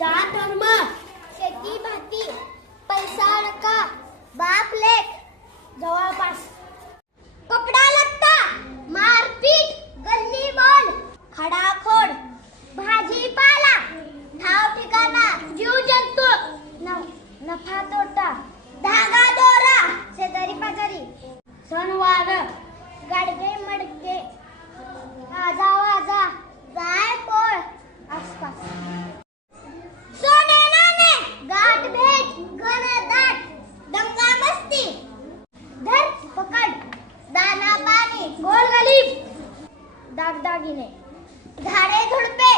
जात धर्म शेती भाती पैसा अडका बाप लेख जवळपास. कपडा लत्ता मारपीट गल्ली बोल खडाखोड भाजीपाला ठाव ठिकाणा जीव जंतू नफा तोटा धागा दोरा शेजारी पाजारी. सणवार गाडगे मडके दागिने झाडे झुडपे.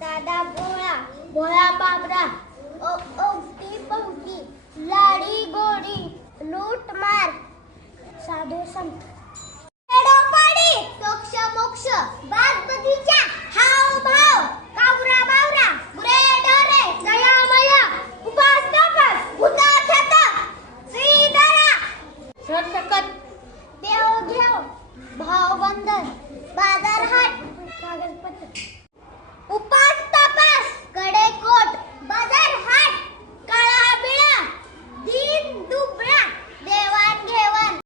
दादा भोळा भोळा बाबरा. ओगटी पंक्ती लाडी गोडी. लूट मार. साधू संत. मोक्ष मोक्ष बाद बगीचा हाव भाव कावरा बावरा. डोरे दया मया उपास श्री दरा देव घेव. भाव बंधन.